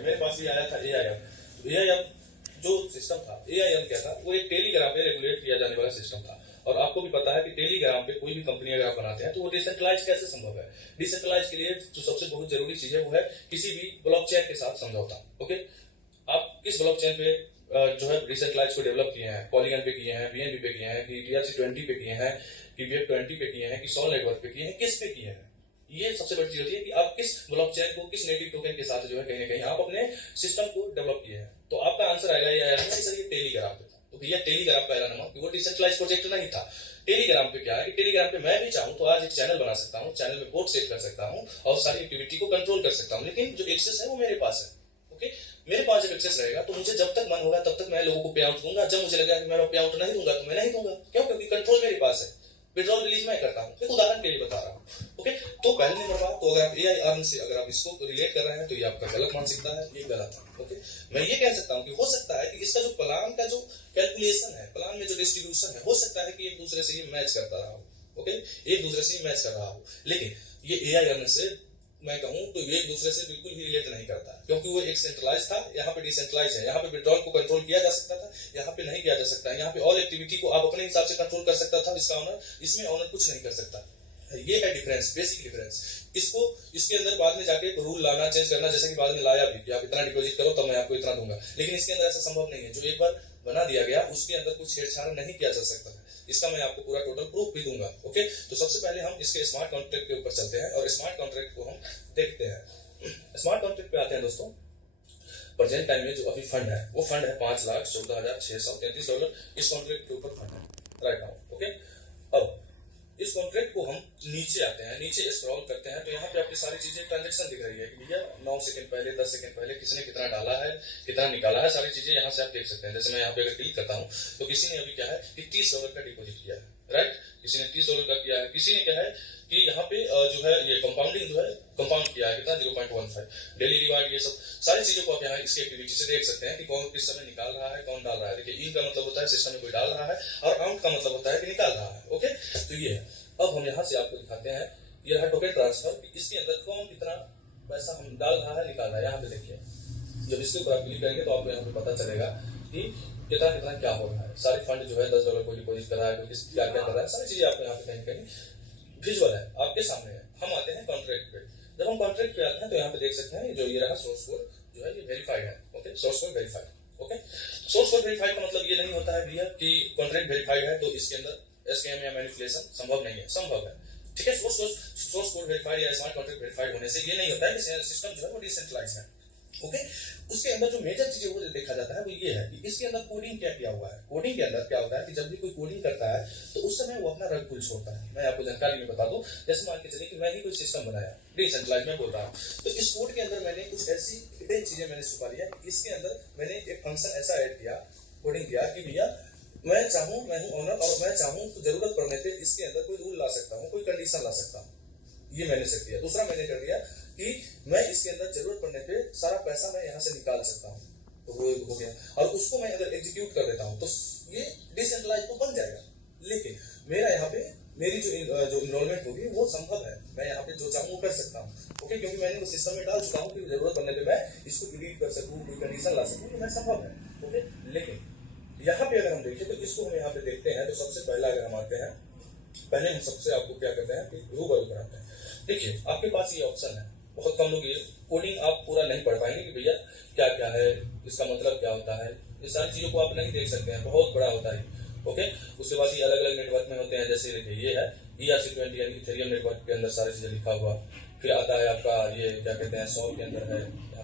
मेरे पास भी आया था एआईएम। एआईएम जो सिस्टम था, एआईएम क्या था, वो एक टेलीग्राम पे रेगुलेट किया जाने वाला सिस्टम था। और आपको भी पता है कि टेलीग्राम पे कोई भी कंपनी अगर आप बनाते हैं तो वो डिसेंट्रलाइज कैसे संभव है। डिसेंट्रलाइज के लिए जो सबसे बहुत जरूरी चीज है वो है किसी भी ब्लॉकचेन के साथ समझौता। ओके, आप किस ब्लॉकचेन पे जो है डिसेंट्रलाइज को डेवलप किए हैं, पॉलीगन पे किए हैं, बीएनबी पे किए हैं, कि DRC20 पे किए हैं, कि BF20 पे किए हैं, कि सॉल नेटवर्क पे किए हैं, किस पे किए हैं। ये सबसे बड़ी चीज होती है कि आप किस ब्लॉकचेन को, किस नेटिव टोकन के साथ जो है कहीं ना कहीं आप अपने सिस्टम को डेवलप किए हैं। तो आपका आंसर आएगा ये सर ये टेलीग्राम पे था। तो भैया टेलीग्राम का नाम कि वो डिसेंट्रलाइज प्रोजेक्ट नहीं था। टेलीग्राम पे क्या है कि टेलीग्राम पे मैं भी चाहूं तो आज एक चैनल बना सकता हूं, चैनल में बोर्ड सेट कर सकता हूं और सारी एक्टिविटी को कंट्रोल कर सकता हूं, लेकिन जो एक्सेस है वो मेरे पास है। ओके, मेरे पास जब एक्सेस रहेगा तो मुझे जब तक मन होगा तब तक मैं लोगों को पे आउट दूंगा। जब मुझे लगेगा कि मैं पे आउट नहीं दूंगा तो मैं नहीं दूंगा। क्यों? क्योंकि कंट्रोल मेरे पास है, विड्रॉल रिलीज मैं करता हूं। एक उदाहरण के लिए बता रहा हूं। ओके, तो पहले नंबर बात, तो अगर आप एआई अर्न से अगर आप इसको रिलेट कर रहे हैं तो ये आपका गलत मानसिकता है, ये गलत है। ओके, मैं ये कह सकता हूं कि हो सकता है कि इसका जो प्लान का जो कैलकुलेशन है, प्लान में जो डिस्ट्रीब्यूशन है, हो सकता है कि एक दूसरे से ये मैच करता रहा हो। ओके, एक दूसरे से मैच कर रहा हो, लेकिन ये एआई अर्न से मैं कहूं तो ये एक दूसरे से बिल्कुल ही रिलेट नहीं करता, क्योंकि वो एक सेंट्रलाइज था, यहाँ पे डिसेंट्रलाइज है। यहाँ पे विड्रॉल को कंट्रोल किया जा सकता था, यहाँ पे नहीं किया जा सकता है। यहाँ पे ऑल एक्टिविटी को आप अपने हिसाब से कंट्रोल कर सकता था इसका ऑनर, इसमें ऑनर कुछ नहीं कर सकता। ये है डिफरेंस, बेसिक डिफरेंस। इसको इसके अंदर बाद में जाके रूल लाना, चेंज करना, जैसे कि बाद में लाया भी कि आप इतना डिपॉजिट करो तब मैं आपको इतना दूंगा, लेकिन इसके अंदर ऐसा संभव नहीं है। जो एक बार बना दिया गया उसके अंदर कुछ छेड़छाड़ नहीं किया जा सकता है। इसका मैं आपको पूरा टोटल प्रूफ भी दूंगा। ओके, तो सबसे पहले हम इसके स्मार्ट कॉन्ट्रैक्ट के ऊपर चलते हैं और स्मार्ट कॉन्ट्रैक्ट को हम देखते हैं। स्मार्ट कॉन्ट्रैक्ट पे आते हैं दोस्तों। प्रेजेंट टाइम में जो अभी फंड है वो फंड है $5,14,633। इस कॉन्ट्रैक्ट के ऊपर फंड है राइट नाउ। ओके, अब इस कॉन्ट्रैक्ट को हम नीचे आते हैं, नीचे स्क्रॉल करते हैं तो यहाँ पे आपकी सारी चीजें ट्रांजेक्शन दिख रही है कि भैया 9 सेकंड पहले, 10 सेकंड पहले किसने कितना डाला है, कितना निकाला है, सारी चीजें यहाँ से आप देख सकते हैं। जैसे मैं यहाँ पे अगर क्लिक करता हूँ तो किसी ने अभी क्या है कि $30 का डिपॉजिट किया है राइट, किसी ने $30 का किया है, किसी ने क्या है कि यहाँ पे जो है ये कंपाउंडिंग जो है कंपाउंड किया है कितना 0.15 डेली रिवार्ड, ये सब सारी चीजों को आप यहाँ इसकी एक्टिविटी से देख सकते हैं कि कौन किस समय निकाल रहा है, कौन डाल रहा है। देखिए इन का मतलब होता है सिस्टम में कोई डाल रहा है और आउट का मतलब होता है कि निकाल रहा है। ओके, तो ये है। अब हम यहाँ से आपको दिखाते हैं ये रहा टोकन ट्रांसफर, इसके अंदर कौन कितना पैसा हम डाल रहा है, निकाल रहा है। यहाँ पे देखिए जब इसके ऊपर आप क्लिक करेंगे तो आपको यहाँ पे पता चलेगा कि कितना कितना क्या हो रहा है। सारे फंड जो है $10 कोई डिपॉजिट कर रहा है, कोई क्या क्या कर रहा है, सारी चीजें आपको यहाँ पे कहीं कहीं विजुअल है, आपके सामने है। हम आते हैं कॉन्ट्रैक्ट पे। जब हम कॉन्ट्रैक्ट पे आते हैं तो यहाँ पे देख सकते हैं जो ये रहा सोर्स कोड जो है ये वेरीफाइड है। Okay, source code verified. Okay, source code verified का मतलब ये नहीं होता है भैया कि कॉन्ट्रैक्ट वेरीफाइड है तो इसके अंदर स्कैम या मैनिपुलेशन संभव नहीं है, संभव है। ठीक है, सोर्स कोड वेरीफाइड या स्मार्ट कॉन्ट्रैक्ट वेरीफाइड होने से ये नहीं होता है कि सिस्टम जो है वो डिसेंट्रलाइज है। ओके, उसके अंदर जो मेजर चीजें वो देखा जाता है वो ये है कि इसके अंदर कोडिंग क्या किया हुआ है। कोडिंग के अंदर क्या होता है कि जब भी कोई कोडिंग करता है तो उस समय वो अपना रग पुल छोड़ता है। मैं आपको जानकारी में बता दूं, जैसे मान के चलिए कि मैं ही कोई सिस्टम बनाया, डिसेंट्रलाइज में बोल रहा हूँ, तो इस कोड के अंदर मैंने कुछ ऐसी हिडन चीजें मैंने छुपा लिया। इसके अंदर मैंने एक फंक्शन ऐसा ऐड किया, कोडिंग किया कि भैया मैं चाहूं, मैं हूं ऑनर और मैं चाहूं तो जरूरत पड़ने पे इसके अंदर कोई रूल ला सकता हूं, कोई कंडीशन ला सकता हूं। ये मैंने सेट किया। दूसरा मैंने कर दिया कि मैं इसके अंदर जरूरत पड़ने पे सारा पैसा मैं यहाँ से निकाल सकता हूँ, तो वो हो गया। और उसको मैं अगर एग्जीक्यूट कर देता हूँ तो ये डिसेंट्रलाइज तो बन जाएगा, लेकिन मेरा यहाँ पे मेरी जो इनरोलमेंट होगी वो संभव है। मैं यहाँ पे जो चाहूँ वो कर सकता हूँ। ओके, क्योंकि मैंने वो सिस्टम में डाल चुका हूँ कि जरूरत पड़ने पे मैं इसको एडिट कर सकूँ, कोई कंडीशन ला सकूँ, ये मैं संभव है। ओके, लेकिन यहाँ पे अगर हम देखें तो इसको हम यहाँ पे देखते हैं तो सबसे पहला अगर हम आते हैं, पहले हम सबसे आपको क्या करते हैं कि रूबरू कराते हैं। देखिए आपके पास ये ऑप्शन है, बहुत कम लोग ये कोडिंग आप पूरा नहीं पढ़ पाएंगे कि भैया क्या क्या है, इसका मतलब क्या होता है, ये सारी चीजों को आप नहीं देख सकते हैं, बहुत बड़ा होता है। ओके, उसके बाद ये अलग अलग नेटवर्क में होते हैं, जैसे देखिए ये है ERC20 यानी इथेरियम नेटवर्क के अंदर सारी चीजें लिखा हुआ। फिर आता है आपका ये क्या कहते हैं सॉल के अंदर है